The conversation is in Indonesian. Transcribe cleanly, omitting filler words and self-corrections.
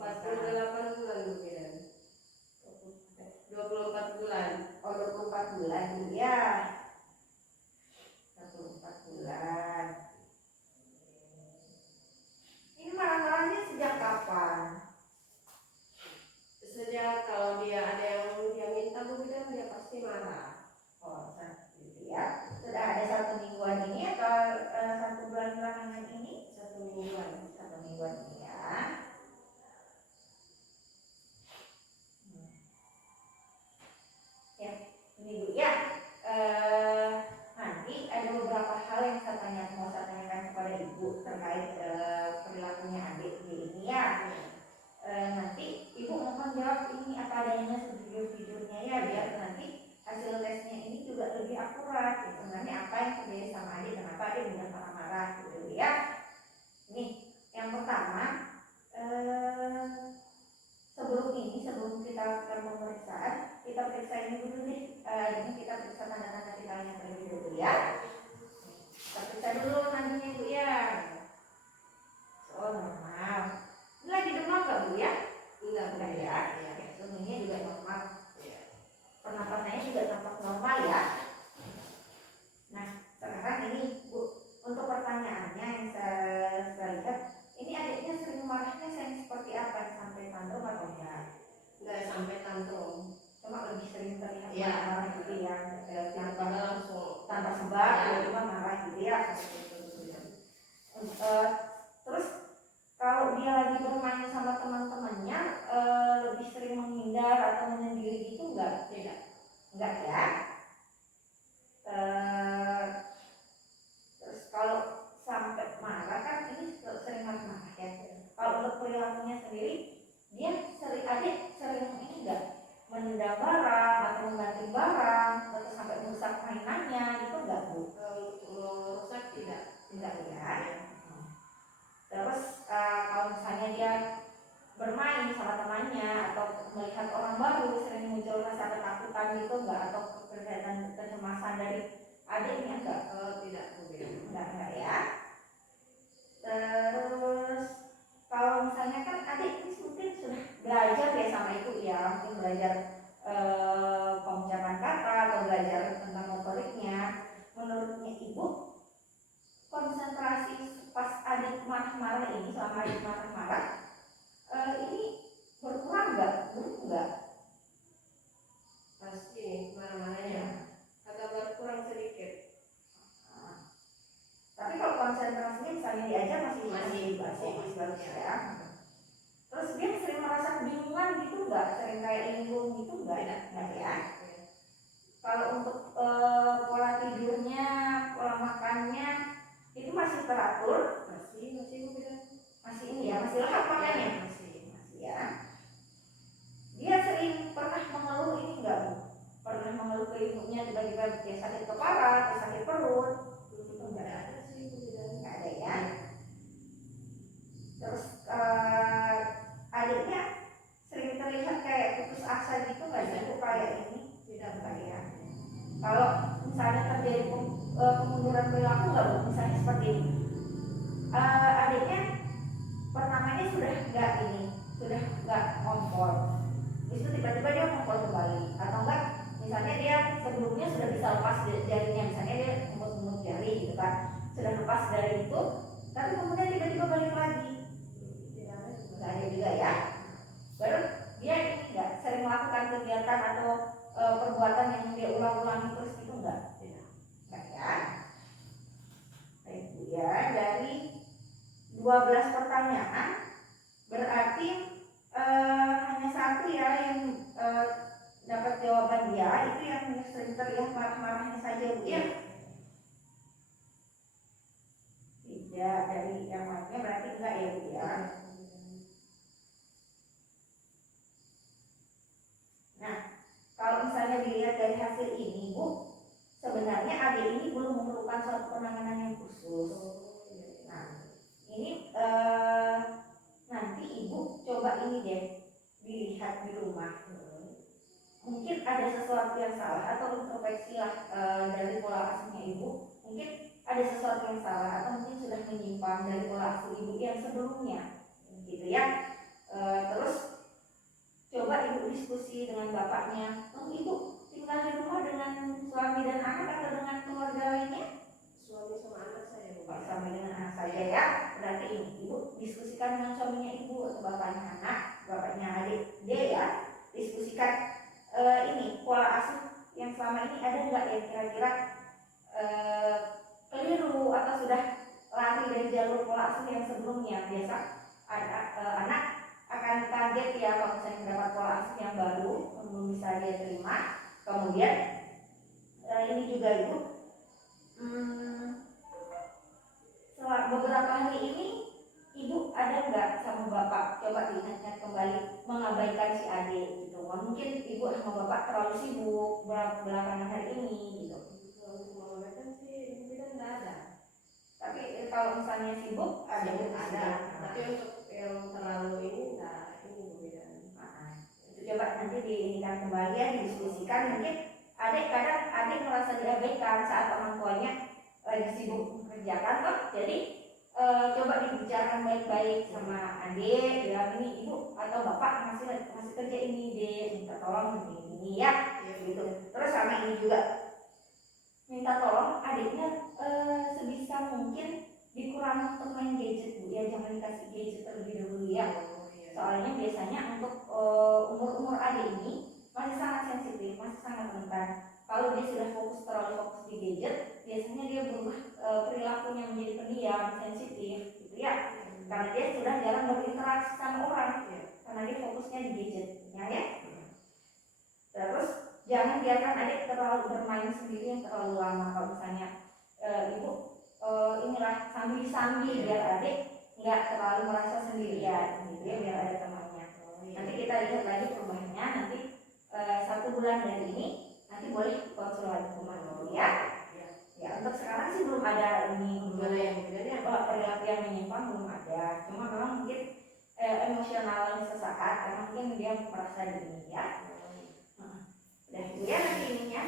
48 bulan mungkin. 24 bulan. Oh, 24 bulan ya. 24 bulan. Ini marah-marahnya sejak kapan? Sejak kalau dia ada yang minta Bu Bidan, dia pasti marah. Oh, gitu ya. Sudah ada 1 mingguan ini atau 1 bulan belakangan ini? 1 mingguan. 1 mingguan ini ya. Ya, ini Bu ya. Nanti ada beberapa hal yang mau saya tanyakan kepada Ibu terkait perilakunya adik ini ya. Nanti Ibu mohon jawab ini apa adanya sejujur-jujurnya ya, biar nanti hasil tesnya ini juga lebih akurat. Sebenarnya apa yang terjadi sama adik, kenapa adik mudah marah-marah gitu ya. Nih, yang pertama sebelum kita lakukan pemeriksaan, kita periksa ini dulu nih. Ini kita periksa tanda-tanda vitalnya terlebih dulu ya. Kita periksa dulu nantinya Bu ya. Oh, normal. Ini lagi demam nggak Bu ya? Enggak ya. Suhunya juga normal. Pernapasannya juga tampak normal ya. Nah, sekarang ini Bu, untuk pertanyaannya yang saya lihat, ini adiknya sering marahnya seperti apa, sampai tantrum atau enggak? Enggak sampai tantrum, cuma lebih sering terlihat ya, marah gitu ya, langsung tanpa sebab ya, cuma marah gitu ya. Terus kalau dia lagi bermain sama teman-temannya, lebih sering menghindar atau menyendiri gitu enggak? Enggak ya. Terus kalau sampai marah kan ini sering marah-marah ya. Kalau untuk perilakunya sendiri, dia sering ini enggak menendang barang atau membanting barang atau sampai merusak mainannya gitu enggak Bu? Merusak tidak ya. Terus kalau misalnya dia bermain sama temannya atau melihat orang baru, sering muncul rasa ketakutan gitu enggak, atau kelihatan kecemasan dari adiknya enggak? Enggak ya. Terus kalau misalnya kan adik ini mungkin sudah belajar ya sama ibu ya, mungkin belajar pengucapan kata atau belajar tentang motoriknya. Menurutnya ibu, konsentrasi pas adik marah-marah ini, selama adik marah-marah ini berkurang enggak? Pasti marah-marahnya agak berkurang sedikit. Tapi kalau konsentrasinya misalnya diajar masih bagus ya. Terus dia sering merasa kebingungan gitu enggak? Sering kayak linglung gitu enggak ya? Kalau untuk pola tidurnya, pola makannya itu masih teratur? Masih ini ya, masih lengkap makannya? Masih ya. Dia sering pernah mengeluh ini enggak Bu? Pernah mengeluh ke ibunya tiba-tiba dia sakit kepala atau sakit perut? Itu enggak ada ya. Terus adiknya sering terlihat kayak putus asa gitu nggak sih Bu, kayak ini? Tidak ya. Kalau misalnya terjadi kemunduran perilaku nggak Bu, misalnya seperti ini, adiknya pertamanya sudah nggak ngompol, itu tiba-tiba dia ngompol kembali, atau enggak misalnya dia sebelumnya sudah bisa lepas jarinya, misalnya dia semut jari gitu kan, sudah lepas dari itu, tapi kemudian tiba-tiba balik lagi. Nggak ada juga ya. Baru dia ini nggak sering melakukan kegiatan atau perbuatan yang dia ulang-ulangi terus itu enggak ya. Baik Bu ya, dari 12 pertanyaan berarti hanya 1 ya yang dapat jawaban dia, itu yang sering terlihat marah-marahnya saja Bu ya. Tidak, dari yang lainnya berarti enggak ya Bu ya. Nah, kalau misalnya dilihat dari hasil ini Bu, sebenarnya adik ini belum memerlukan suatu penanganan yang khusus. Nah, ini nanti Ibu coba ini deh dilihat di rumah. Mungkin ada sesuatu yang salah atau introspeksi lah dari pola asuhnya Ibu. Mungkin ada sesuatu yang salah atau mungkin sudah menyimpang dari pola asuh Ibu yang sebelumnya, gitu ya. Terus bapaknya, ibu tinggal di rumah dengan suami dan anak atau dengan keluarga lainnya? Suami sama anak saya, Bu. Suami dengan anak saja ya. Berarti ini ibu diskusikan dengan suaminya ibu atau bapaknya anak, bapaknya adik dia ya. Diskusikan ini pola asuh yang selama ini ada nggak ya kira-kira keliru atau sudah lari dari jalur pola asuh yang sebelumnya. Biasa anak akan kaget ya kalau misalnya mendapat pola asuh yang baru belum bisa dia terima. Kemudian ini juga ibu beberapa hari ini ibu ada nggak sama bapak coba diingat-ingat kembali mengabaikan si adik gitu. Mungkin ibu sama bapak terlalu sibuk belakangan hari ini gitu. Untuk mengabaikan sih ibu bilang nggak ada. Tapi kalau misalnya sibuk ada. Tapi untuk yang terlalu ini nggak ini ibu bilang. Itu coba nanti diingat kembali ya, didiskusikan. Mungkin adik kadang adik merasa diabaikan saat orang tuanya lagi sibuk mengerjakan toh. Jadi coba dibicarakan baik-baik sama adik, bilang ini ibu atau bapak masih kerja ini deh, minta tolong ini ya, gitu. Terus sama ini juga minta tolong adiknya sebisa mungkin dikurangi untuk main gadget bu ya, jangan dikasih gadget terlebih dahulu ya. Soalnya biasanya untuk umur-umur adik ini masih sangat sensitif, masih sangat rentan. Kalau dia sudah terlalu fokus di gadget, biasanya dia berubah perilakunya menjadi pendiam, sensitif, gitu ya. Karena dia sudah jarang berinteraksi sama orang, karena dia fokusnya di gadgetnya ya. Terus jangan biarkan adik terlalu bermain sendiri yang terlalu lama. Kalau misalnya ibu inilah sambil-sambil biar adik nggak terlalu merasa sendirian, gitu ya, biar ada temannya. Nanti kita lihat lagi perubahannya nanti 1 bulan dari ini. Nanti boleh konsul rumah dulu ya. Ya untuk sekarang sih belum ada ini perilaku yang menyimpang, belum ada. Cuma memang mungkin emosionalnya sesaat karena mungkin dia merasa ini ya. Udah itu ya nanti ininya.